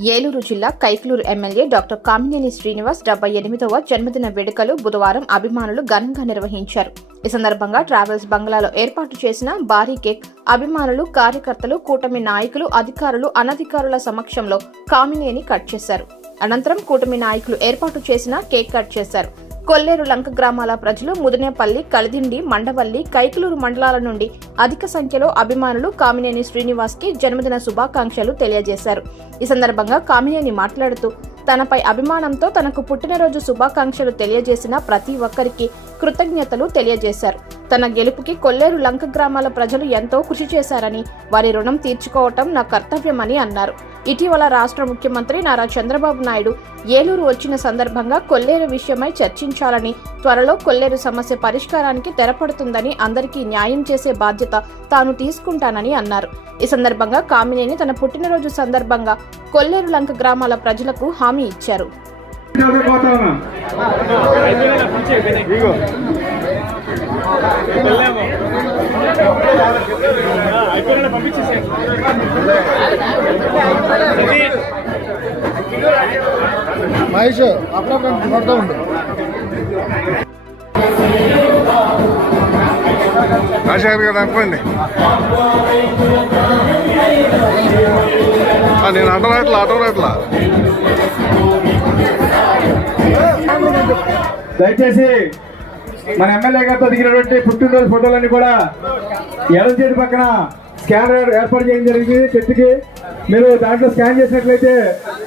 ఏలూరు జిల్లా Kaikaluru MLA doctor Kamineni Srinivas డెబ్బై ఎనిమిదవ జన్మదిన వేడుకలు బుధవారం అభిమానులు ఘనంగా నిర్వహించారు. ఈ సందర్భంగా ట్రావెల్స్ బంగ్లాలో ఏర్పాటు చేసిన భారీ కేక్ అభిమానులు కార్యకర్తలు కూటమి నాయకులు అధికారులు అనధికారుల సమక్షంలో కామినేని కట్ చేశారు. అనంతరం కూటమి నాయకులు ఏర్పాటు చేసిన కేక్ కట్ చేశారు. కొల్లేరు లంక గ్రామాల ప్రజలు ముదినేపల్లి కలిదిండి మండవల్లి కైకలూరు మండలాల నుండి అధిక సంఖ్యలో అభిమానులు కామినేని శ్రీనివాస్కి జన్మదిన శుభాకాంక్షలు తెలియజేశారు. ఈ సందర్భంగా కామినేని మాట్లాడుతూ తనపై అభిమానంతో తనకు పుట్టినరోజు శుభాకాంక్షలు తెలియజేసిన ప్రతి ఒక్కరికి కృతజ్ఞతలు తెలియజేశారు. తన గెలుపుకి కొల్లేరు లంక గ్రామాల ప్రజలు ఎంతో కృషి చేశారని వారి రుణం తీర్చుకోవటం నా కర్తవ్యమని అన్నారు. ఇటీవల రాష్ట్ర ముఖ్యమంత్రి నారా చంద్రబాబు నాయుడు ఏలూరు వచ్చిన సందర్భంగా కొల్లేరు విషయమై చర్చించాలని త్వరలో కొల్లేరు సమస్య పరిష్కారానికి తెరపడుతుందని అందరికీ న్యాయం చేసే బాధ్యత తాను తీసుకుంటానని అన్నారు. ఈ సందర్భంగా కామినేని తన పుట్టినరోజు సందర్భంగా కొల్లేరు లంక గ్రామాల ప్రజలకు హామీ ఇచ్చారు. పంపించేసేయండి మహేష్ అప్పుడప్పుడు కొడతా ఉండు. రాజశేఖర్ గారు అనుకోండి. నేను అడ్డరాట్లా అడ్డరాట్లా దయచేసి మన ఎమ్మెల్యే గారితో దిగినటువంటి పుట్టినరోజు ఫోటోలన్నీ కూడా ఎడం చేతి పక్కన స్కానర్ ఏర్పాటు చేయడం జరిగింది చెట్టుకి మీరు దాంట్లో స్కాన్ చేసినట్లయితే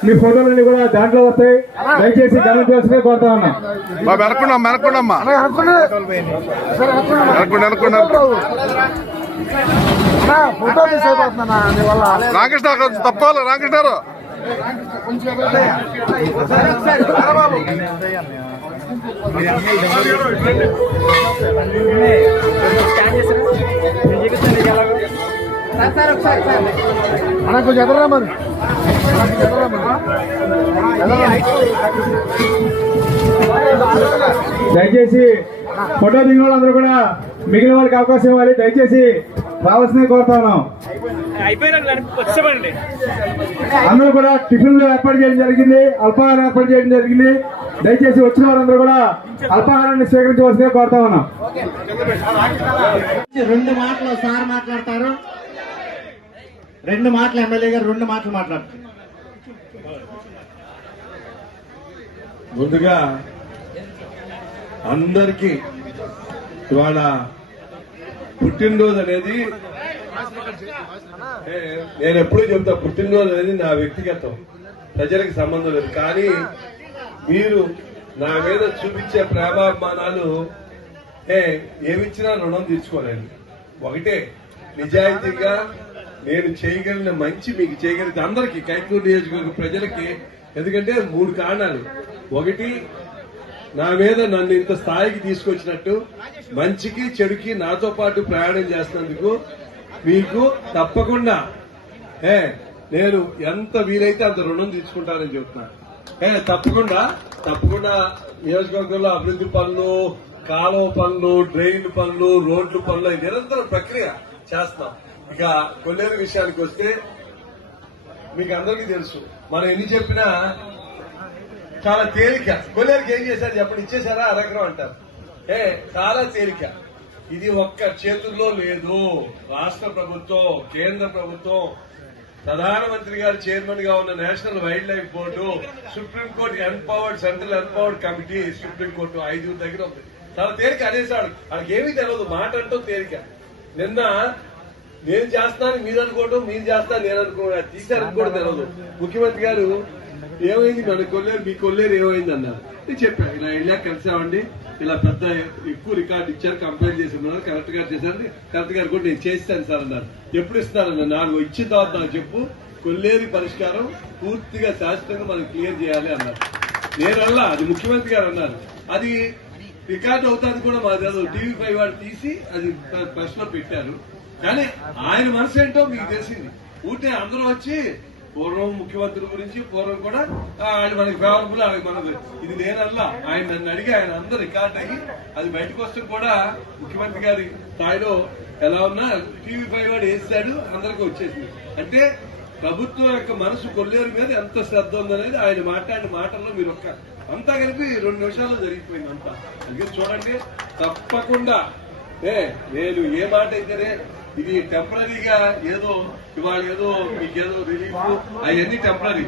మీ ఫోటోలన్నీ కూడా దాంట్లో వస్తాయి దయచేసి గమనించాల్సిందే కోరుతా ఉన్నాం రామకృష్ణ తప్పాలి రామకృష్ణ అన్న కొంచెం ఎదరా మరి. ఎదరా దయచేసి ఫోటో దిగిన వాళ్ళందరూ కూడా మిగిలిన వాళ్ళకి అవకాశం ఇవ్వాలి. దయచేసి రావాల్సిందే కోరుతా ఉన్నాం. అయిపోయినా అందరూ కూడా టిఫిన్లు ఏర్పాటు చేయడం జరిగింది అల్పాహారం ఏర్పాటు చేయడం జరిగింది. దయచేసి వచ్చిన వారందరూ కూడా అల్పాహారాన్ని స్వీకరించవలసిందే కోరుతా ఉన్నాం. రెండు మాటలు సార్ మాట్లాడతారు. రెండు మాటలు ఎమ్మెల్యే గారు రెండు మాటలు మాట్లాడతారు. ముందుగా అందరికీ ఇవాళ పుట్టినరోజు అనేది నేను ఎప్పుడూ చెప్తా పుట్టినరోజు అనేది నా వ్యక్తిగతం. ప్రజలకు సంబంధం లేదు. కానీ మీరు నా మీద చూపించే ప్రేమాభిమానాలు ఏ ఏమిచ్చినా రుణం తీర్చుకోలేను. ఒకటే నిజాయితీగా నేను చేయగలిగిన మంచి మీకు చేయగలిగితే అందరికీ కైకూరు నియోజకవర్గ ప్రజలకి ఎందుకంటే మూడు కారణాలు. ఒకటి నా మీద నన్ను ఇంత స్థాయికి తీసుకొచ్చినట్టు మంచికి చెడుకి నాతో పాటు ప్రయాణం చేస్తున్నందుకు మీకు తప్పకుండా. ఏ నేను ఎంత వీలైతే అంత రుణం తీసుకుంటానని చెప్తున్నా. ఏ తప్పకుండా తప్పకుండా నియోజకవర్గంలో అభివృద్ధి పనులు కాలువ పనులు డ్రైన్ పనులు రోడ్లు పనులు నిరంతర ప్రక్రియ చేస్తాం. ఇక కొన్నేరు విషయానికి వస్తే మీకు అందరికీ తెలుసు మనం ఎన్ని చెప్పినా చాలా తేలిక. కొన్నేరుకి ఏం చేశారు చెప్పండి? ఇచ్చేసారా అరగ్రం అంటారు. ఏ చాలా తేలిక. ఇది ఒక్క చేతుల్లో లేదు. రాష్ట్ర ప్రభుత్వం కేంద్ర ప్రభుత్వం ప్రధానమంత్రి గారు చైర్మన్గా ఉన్న national wildlife board supreme court empowered central empowered committee supreme court ఐదుగురు దగ్గర ఉంది. చాలా తేలిక అనేసాడు వాళ్ళకి ఏమీ తెలియదు మాట అంటూ తేలిక నిన్న నేను చేస్తాను మీరు అనుకోవడం మీరు చేస్తాను నేను అనుకోవడం. తీశారని కూడా తెలియదు ముఖ్యమంత్రి గారు ఏమైంది? మన కొల్లేరు మీ కొల్లేరు ఏమైంది? అన్నారు. నేను చెప్పాను ఇలా వెళ్ళాక కలిసామండి. ఇలా పెద్ద ఎక్కువ రికార్డు ఇచ్చారు కంప్లైంట్ చేసి ఉన్నారు. కరెక్ట్గా చేశారు. కరెక్ట్ గారు కూడా నేను చేస్తాను సార్ అన్నారు. ఎప్పుడు ఇస్తున్నారన్న? నాకు ఇచ్చిన తర్వాత నాకు చెప్పు. కొల్లేరి పరిష్కారం పూర్తిగా శాశ్వతంగా మనం క్లియర్ చేయాలి అన్నారు. నేను అల్లా అది ముఖ్యమంత్రి గారు అన్నారు. అది రికార్డు అవుతుంది కూడా మా టీవీ ఫైవ్ వాళ్ళు తీసి అది ప్రెస్లో పెట్టారు. కానీ ఆయన మనసు ఏంటో మీకు తెలిసింది. ఊటే అందరూ వచ్చి పూర్వం ముఖ్యమంత్రి గురించి పూర్వం కూడా ఆయన మనకి ఫేవరబుల్ ఆయన మనకు ఇది నేనల్లా ఆయన నన్ను అడిగి ఆయన అందరూ రికార్డ్ అయ్యి అది బయటకు వస్తే కూడా ముఖ్యమంత్రి గారి స్థాయిలో ఎలా ఉన్నా టీవీ ఫైవ్ వాడు వేసాడు అందరికి వచ్చేసింది. అంటే ప్రభుత్వం యొక్క మనసు కొల్లేరు మీద ఎంత శ్రద్ధ ఉందనేది ఆయన మాట్లాడిన మాటల్లో మీరు ఒక్క అంతా కలిపి రెండు నిమిషాల్లో జరిగిపోయింది అంతా. అందుకే చూడండి తప్పకుండా. ఏ నేను ఏ మాట అయితేనే ఇది టెంపరీగా ఏదో ఇవాళ ఏదో మీకేదో రిలీఫ్ అవన్నీ టెంపరీ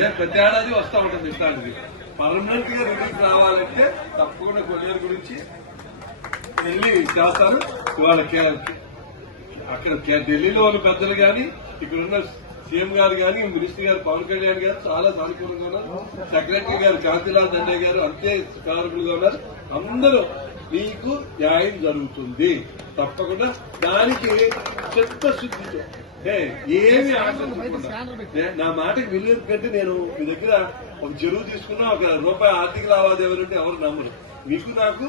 ఏ పెద్ద ఏడాది వస్తా ఉంటుంది ఇట్లాంటిది. పర్మనెంట్గా రిలీఫ్ రావాలంటే తప్పకుండా కొల్లేరు గురించి వెళ్ళి చేస్తారు. ఇవాళ అక్కడ ఢిల్లీలో ఉన్న పెద్దలు కానీ ఇక్కడ ఉన్న సీఎం గారు కానీ మినిస్టర్ గారు పవన్ కళ్యాణ్ గారు చాలా సానుకూలంగా ఉన్నారు. సెక్రటరీ గారు కాంతిలాల్ దండే గారు అంతే సానుకూలంగా ఉన్నారు. అందరూ మీకు న్యాయం జరుగుతుంది. తప్పకుండా దానికి చిత్తశుద్ధితో ఏ, ఏమి ఆశించకుండా ఏ, నా మాటకి విలువ కంటే నేను మీ దగ్గర ఒక చెరువు తీసుకున్నా ఒక రూపాయి ఆర్థిక లావాదేవీలు ఉంటే ఎవరు నమ్మరు. మీకు నాకు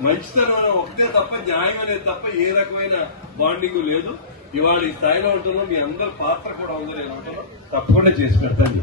మంచితనం అనే ఒకటే తప్ప న్యాయం అనేది తప్ప ఏ రకమైన బాండింగ్ లేదు. ఇవాళ ఈ స్థాయిలో ఉంటున్నాం మీ అందరి పాత్ర కూడా ఉంది నేను ఉంటున్నాం తప్పకుండా చేసి పెడతాను.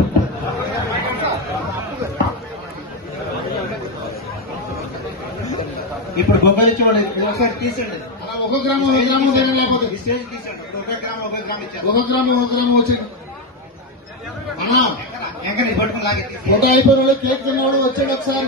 ఇప్పుడు బొబ్బలు ఇచ్చి వాళ్ళు ఒకసారి తీసేయండి. ఒక గ్రామం ఒక గ్రామం తినడం లేకపోతే. స్టేజ్ ఒక గ్రామం ఒక గ్రామం ఇచ్చారు ఒక గ్రామం ఒక గ్రామం వచ్చాడు అన్నా నీ పట్టుకుని లాగే. ఫోటో అయిపోయిన వాళ్ళు కేక్ తిన్నవాడు వచ్చాడు ఒకసారి.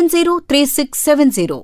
703670.